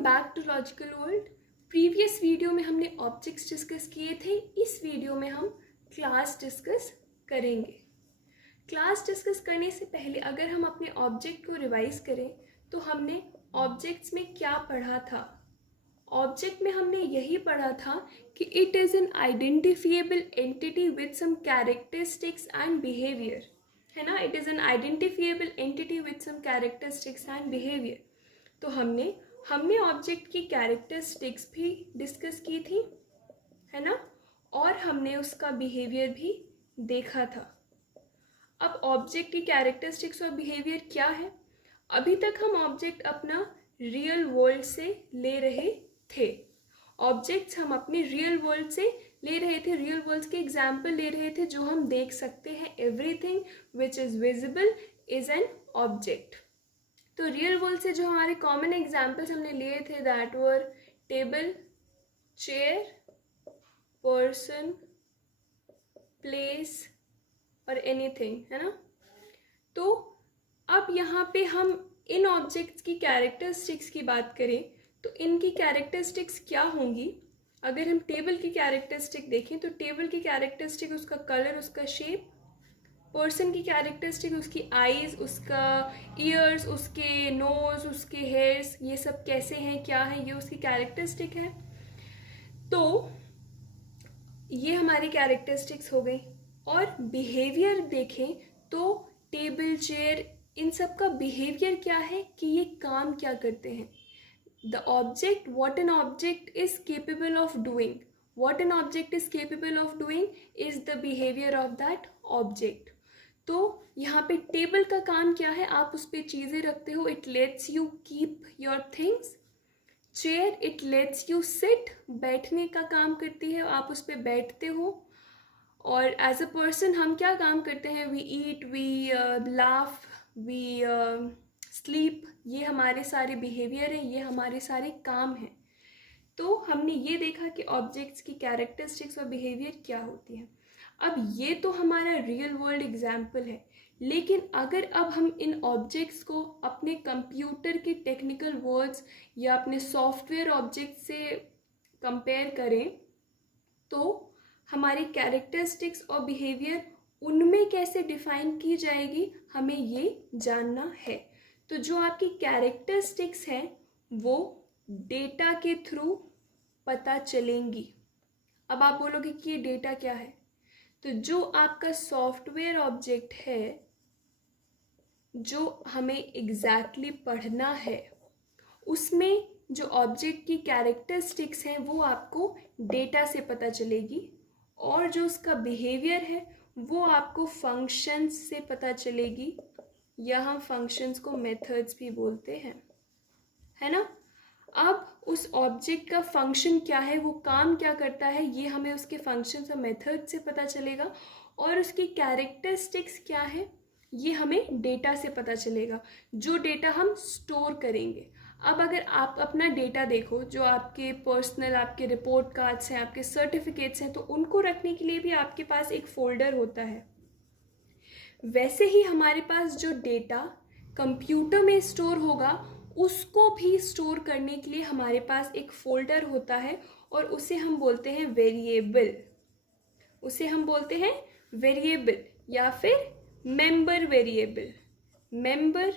Back to logical world. Previous video में हमने objects discuss किए थे, इस वीडियो में हम क्लास डिस्कस करेंगे। क्लास डिस्कस करने से पहले अगर हम अपने ऑब्जेक्ट को रिवाइज करें तो हमने ऑब्जेक्ट्स में क्या पढ़ा था। ऑब्जेक्ट में हमने यही पढ़ा था कि it is an identifiable entity with some characteristics and behaviour, है ना। It is an identifiable entity with some characteristics and behaviour. तो हमने ऑब्जेक्ट की कैरेक्टरिस्टिक्स भी डिस्कस की थी, है ना, और हमने उसका बिहेवियर भी देखा था। अब ऑब्जेक्ट की कैरेक्टरिस्टिक्स और बिहेवियर क्या है? अभी तक हम ऑब्जेक्ट अपना रियल वर्ल्ड से ले रहे थे। ऑब्जेक्ट्स हम अपने रियल वर्ल्ड से ले रहे थे, रियल वर्ल्ड के एग्जाम्पल ले रहे थे जो हम देख सकते हैं। Everything which is visible is an object. तो रियल वर्ल्ड से जो हमारे कॉमन एग्जाम्पल्स हमने लिए थे that were table, chair, person, place और एनीथिंग, है ना। तो अब यहाँ पे हम इन ऑब्जेक्ट्स की कैरेक्टरिस्टिक्स की बात करें तो इनकी कैरेक्टरिस्टिक्स क्या होंगी। अगर हम टेबल की कैरेक्टरिस्टिक देखें तो टेबल की कैरेक्टरिस्टिक उसका कलर, उसका शेप। पर्सन की कैरेक्टरिस्टिक उसकी आईज, उसका ईयर्स, उसके नोज, उसके हेयर्स, ये सब कैसे हैं, क्या है, ये उसकी कैरेक्टरिस्टिक है। तो ये हमारी कैरेक्टरिस्टिक्स हो गई। और बिहेवियर देखें तो टेबल, चेयर, इन सब का बिहेवियर क्या है कि ये काम क्या करते हैं। The object, what an object is capable of doing, what an object is capable of doing is the behavior of that object। तो यहाँ पे टेबल का काम क्या है, आप उस पर चीज़ें रखते हो, it let's you keep your things. Chair, it let's you sit, बैठने का काम करती है, आप उस पर बैठते हो। और एज अ पर्सन हम क्या काम करते हैं, we eat, we laugh, we sleep, ये हमारे सारे बिहेवियर हैं, ये हमारे सारे काम हैं। तो हमने ये देखा कि ऑब्जेक्ट्स की कैरेक्टरिस्टिक्स और बिहेवियर क्या होती है। अब ये तो हमारा रियल वर्ल्ड एग्जाम्पल है, लेकिन अगर अब हम इन ऑब्जेक्ट्स को अपने कंप्यूटर के टेक्निकल वर्ड्स या अपने सॉफ्टवेयर ऑब्जेक्ट से कंपेयर करें तो हमारी कैरेक्टरिस्टिक्स और बिहेवियर उनमें कैसे डिफाइन की जाएगी, हमें ये जानना है। तो जो आपकी कैरेक्टरिस्टिक्स हैं वो डेटा के थ्रू पता चलेंगी। अब आप बोलोगे कि ये डेटा क्या है, तो जो आपका सॉफ्टवेयर ऑब्जेक्ट है जो हमें एग्जैक्टली पढ़ना है, उसमें जो ऑब्जेक्ट की कैरेक्टरिस्टिक्स हैं वो आपको डेटा से पता चलेगी, और जो उसका बिहेवियर है वो आपको फंक्शंस से पता चलेगी, या हम फंक्शंस को मेथड्स भी बोलते हैं, है ना। अब उस ऑब्जेक्ट का फंक्शन क्या है, वो काम क्या करता है, ये हमें उसके फंक्शंस और मेथड से पता चलेगा, और उसकी कैरेक्टरिस्टिक्स क्या है ये हमें डेटा से पता चलेगा, जो डेटा हम स्टोर करेंगे। अब अगर आप अपना डेटा देखो, जो आपके पर्सनल, आपके रिपोर्ट कार्ड्स हैं, आपके सर्टिफिकेट्स हैं, तो उनको रखने के लिए भी आपके पास एक फोल्डर होता है। वैसे ही हमारे पास जो डेटा कंप्यूटर में स्टोर होगा उसको भी स्टोर करने के लिए हमारे पास एक फोल्डर होता है, और उसे हम बोलते हैं वेरिएबल। उसे हम बोलते हैं वेरिएबल या फिर मेंबर वेरिएबल, मेंबर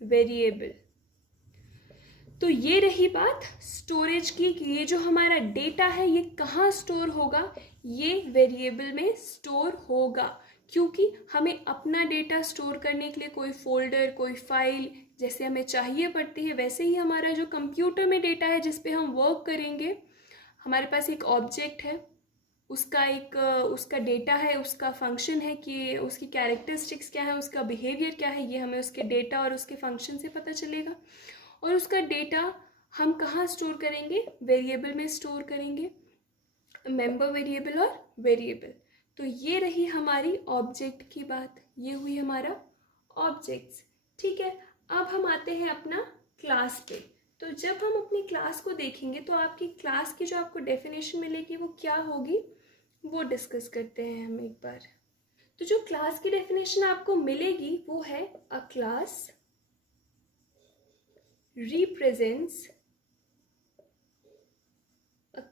वेरिएबल। तो ये रही बात स्टोरेज की कि ये जो हमारा डेटा है ये कहाँ स्टोर होगा, ये वेरिएबल में स्टोर होगा, क्योंकि हमें अपना डेटा स्टोर करने के लिए कोई फोल्डर, कोई फाइल जैसे हमें चाहिए पड़ती है, वैसे ही हमारा जो कंप्यूटर में डेटा है जिस पे हम वर्क करेंगे, हमारे पास एक ऑब्जेक्ट है, उसका डेटा है, उसका फंक्शन है कि उसकी कैरेक्टरिस्टिक्स क्या है, उसका बिहेवियर क्या है, ये हमें उसके डेटा और उसके फंक्शन से पता चलेगा। और उसका डेटा हम कहाँ स्टोर करेंगे, वेरिएबल में स्टोर करेंगे, मेंबर वेरिएबल और वेरिएबल। तो ये रही हमारी ऑब्जेक्ट की बात, ये हुई हमारा ऑब्जेक्ट्स, ठीक है। अब हम आते हैं अपना क्लास पे। तो जब हम अपनी क्लास को देखेंगे तो आपकी क्लास की जो आपको डेफिनेशन मिलेगी वो क्या होगी, वो डिस्कस करते हैं हम एक बार। तो जो क्लास की डेफिनेशन आपको मिलेगी वो है अ class represents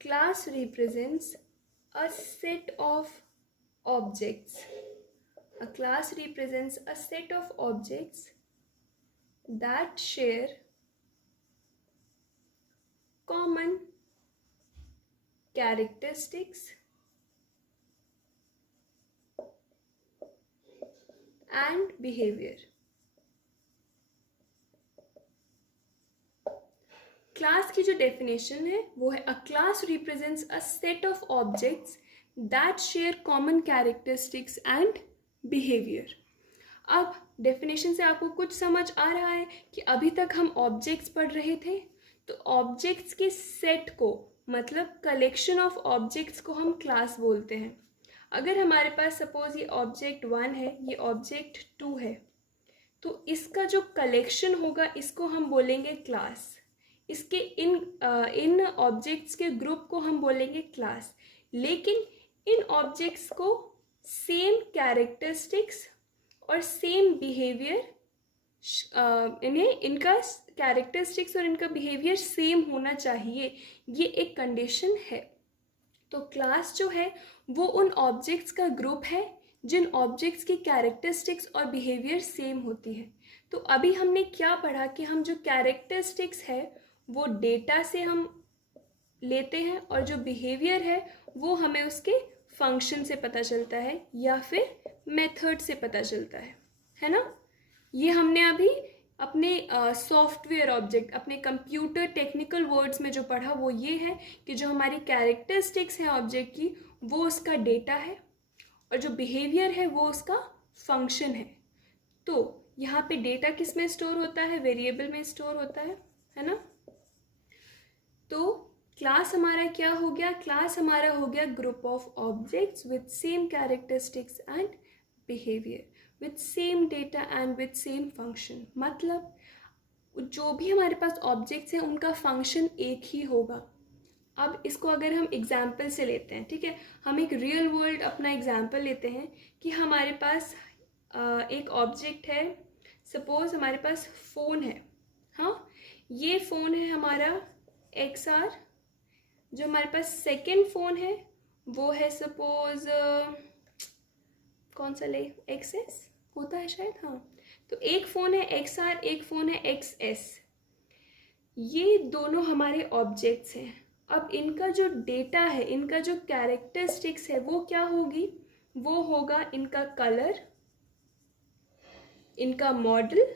class represents a set of objects. A class represents a set of objects that share common characteristics and behavior. Class की जो डेफिनेशन है वो है, अ class represents a set of objects that share common characteristics and behaviour. अब definition से आपको कुछ समझ आ रहा है कि अभी तक हम ऑब्जेक्ट्स पढ़ रहे थे, तो ऑब्जेक्ट्स के सेट को, मतलब कलेक्शन ऑफ ऑब्जेक्ट्स को हम क्लास बोलते हैं. अगर हमारे पास सपोज ये ऑब्जेक्ट 1 है, ये ऑब्जेक्ट 2 है, तो इसका जो कलेक्शन होगा इसको हम बोलेंगे क्लास. इसके इन ऑब्जेक्ट्स के ग्रुप को हम बोलेंगे क्लास. लेकिन इन ऑब्जेक्ट्स को सेम कैरेक्टरिस्टिक्स और सेम बिहेवियर, इनका कैरेक्टरिस्टिक्स और इनका बिहेवियर सेम होना चाहिए, ये एक कंडीशन है. तो क्लास जो है वो उन ऑब्जेक्ट्स का ग्रुप है जिन ऑब्जेक्ट्स की कैरेक्टरिस्टिक्स और बिहेवियर सेम होती है. तो अभी हमने क्या पढ़ा कि हम जो कैरेक्टरिस्टिक्स है वो डेटा से हम लेते हैं और जो बिहेवियर है वो हमें उसके फंक्शन से पता चलता है या फिर मेथड से पता चलता है ना. ये हमने अभी अपने सॉफ्टवेयर ऑब्जेक्ट, अपने कंप्यूटर टेक्निकल वर्ड्स में जो पढ़ा वो ये है कि जो हमारी कैरेक्टरिस्टिक्स हैं ऑब्जेक्ट की वो उसका डेटा है और जो बिहेवियर है वो उसका फंक्शन है. तो यहाँ पे डेटा किस में स्टोर होता है? वेरिएबल में स्टोर होता है ना. तो क्लास हमारा क्या हो गया? क्लास हमारा हो गया group of objects with same characteristics and behaviour, with same data and with same function. मतलब जो भी हमारे पास ऑब्जेक्ट्स हैं उनका फंक्शन एक ही होगा. अब इसको अगर हम एग्जाम्पल से लेते हैं, ठीक है, हम एक रियल वर्ल्ड अपना एग्जाम्पल लेते हैं कि हमारे पास एक ऑब्जेक्ट है. सपोज हमारे पास फ़ोन है. हाँ, ये फ़ोन है हमारा XR. जो हमारे पास सेकेंड फ़ोन है वो है सपोज कौन सा ले, XS होता है शायद. हाँ, तो एक फ़ोन है XR, एक फ़ोन है XS. ये दोनों हमारे ऑब्जेक्ट्स हैं. अब इनका जो डेटा है, इनका जो कैरेक्टरिस्टिक्स है वो क्या होगी? वो होगा इनका कलर, इनका मॉडल.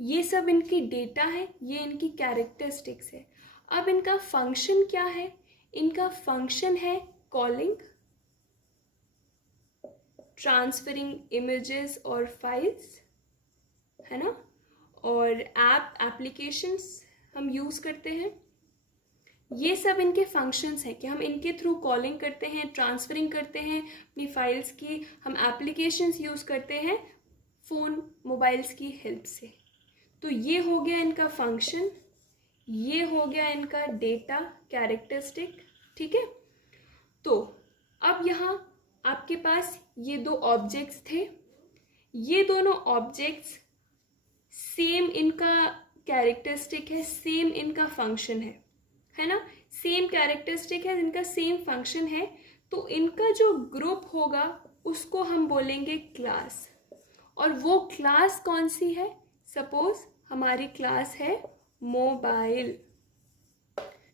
ये सब इनकी डेटा है, ये इनकी कैरेक्टरिस्टिक्स है. अब इनका फंक्शन क्या है? इनका फंक्शन है कॉलिंग, ट्रांसफरिंग इमेजेस और फाइल्स, है ना, और एप्लीकेशंस हम यूज़ करते हैं. ये सब इनके फंक्शंस हैं कि हम इनके थ्रू कॉलिंग करते हैं, ट्रांसफरिंग करते हैं अपनी फाइल्स की, हम एप्लीकेशंस यूज़ करते हैं फ़ोन मोबाइल्स की हेल्प से. तो ये हो गया इनका फंक्शन, ये हो गया इनका डेटा कैरेक्टरिस्टिक. ठीक है, तो अब यहाँ आपके पास ये दो ऑब्जेक्ट्स थे. ये दोनों ऑब्जेक्ट्स सेम इनका कैरेक्टरिस्टिक है, सेम इनका फंक्शन है ना, सेम कैरेक्टरिस्टिक है, इनका सेम फंक्शन है. तो इनका जो ग्रुप होगा उसको हम बोलेंगे क्लास. और वो क्लास कौन सी है? सपोज हमारी क्लास है मोबाइल.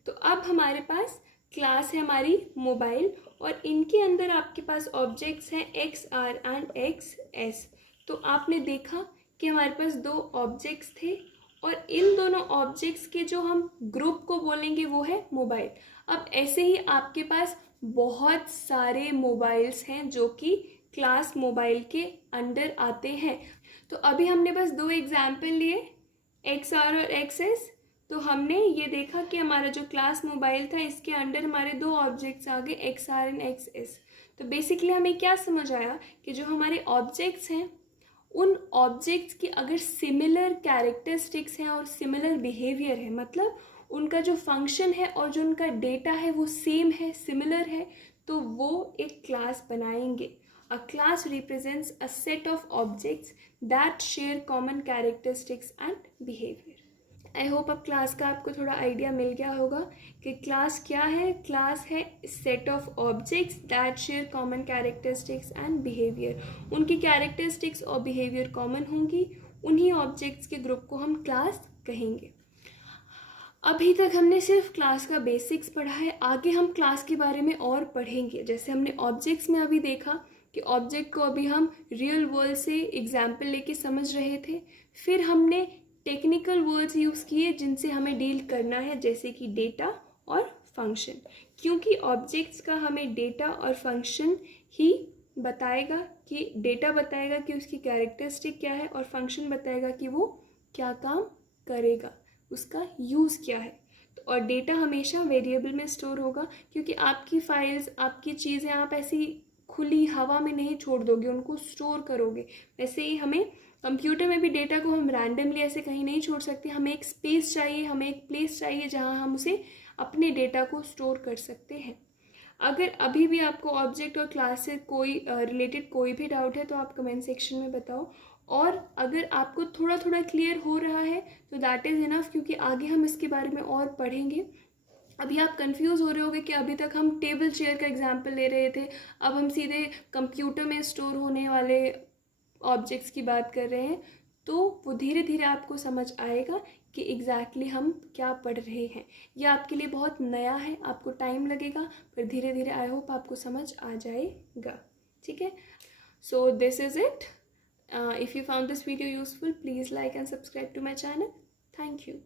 तो अब हमारे पास क्लास है हमारी मोबाइल और इनके अंदर आपके पास ऑब्जेक्ट्स हैं XR एंड XS. तो आपने देखा कि हमारे पास दो ऑब्जेक्ट्स थे और इन दोनों ऑब्जेक्ट्स के जो हम ग्रुप को बोलेंगे वो है मोबाइल. अब ऐसे ही आपके पास बहुत सारे मोबाइल्स हैं जो कि क्लास मोबाइल के अंडर आते हैं. तो अभी हमने बस दो एग्जाम्पल लिए, XR और XS. तो हमने ये देखा कि हमारा जो क्लास मोबाइल था इसके अंडर हमारे दो ऑब्जेक्ट्स आ गए XR एंड XS. तो बेसिकली हमें क्या समझ आया कि जो हमारे ऑब्जेक्ट्स हैं उन ऑब्जेक्ट्स की अगर सिमिलर कैरेक्टरिस्टिक्स हैं और सिमिलर बिहेवियर है, मतलब उनका जो फंक्शन है और जो उनका डेटा है वो सेम है, सिमिलर है, तो वो एक क्लास बनाएंगे. A class represents a set of objects that share common characteristics and behavior. I hope अब क्लास का आपको थोड़ा आइडिया मिल गया होगा कि क्लास क्या है. क्लास है set of objects that share common characteristics and behaviour. उनकी कैरेक्टरिस्टिक्स और बिहेवियर कॉमन होंगी, उन्हीं ऑब्जेक्ट्स के ग्रुप को हम क्लास कहेंगे. अभी तक हमने सिर्फ क्लास का बेसिक्स पढ़ा है, आगे हम क्लास के बारे में और पढ़ेंगे. जैसे हमने ऑब्जेक्ट्स में अभी देखा कि ऑब्जेक्ट को अभी हम रियल वर्ल्ड से एग्जाम्पल लेके समझ रहे थे. फिर हमने टेक्निकल वर्ड्स यूज़ किए जिनसे हमें डील करना है, जैसे कि डेटा और फंक्शन. क्योंकि ऑब्जेक्ट्स का हमें डेटा और फंक्शन ही बताएगा, कि डेटा बताएगा कि उसकी कैरेक्टरिस्टिक क्या है और फंक्शन बताएगा कि वो क्या काम करेगा, उसका यूज़ क्या है. और डेटा हमेशा वेरिएबल में स्टोर होगा, क्योंकि आपकी फाइल्स, आपकी चीज़ें आप ऐसी खुली हवा में नहीं छोड़ दोगे, उनको स्टोर करोगे. वैसे ही हमें कंप्यूटर में भी डेटा को हम रैंडमली ऐसे कहीं नहीं छोड़ सकते. हमें एक स्पेस चाहिए, हमें एक प्लेस चाहिए जहाँ हम उसे अपने डेटा को स्टोर कर सकते हैं. अगर अभी भी आपको ऑब्जेक्ट और क्लास से कोई रिलेटेड कोई भी डाउट है तो आप कमेंट सेक्शन में बताओ. और अगर आपको थोड़ा थोड़ा क्लियर हो रहा है तो दैट इज़ इनफ, क्योंकि आगे हम इसके बारे में और पढ़ेंगे. अभी आप कंफ्यूज हो रहे होगे कि अभी तक हम टेबल चेयर का एग्जाम्पल ले रहे थे, अब हम सीधे कंप्यूटर में स्टोर होने वाले ऑब्जेक्ट्स की बात कर रहे हैं. तो वो धीरे धीरे आपको समझ आएगा कि एग्जैक्टली हम क्या पढ़ रहे हैं. यह आपके लिए बहुत नया है, आपको टाइम लगेगा, पर धीरे धीरे आई होप आपको समझ आ जाएगा. ठीक है, so this is it. If you found this video useful, please like and subscribe to my channel. Thank you.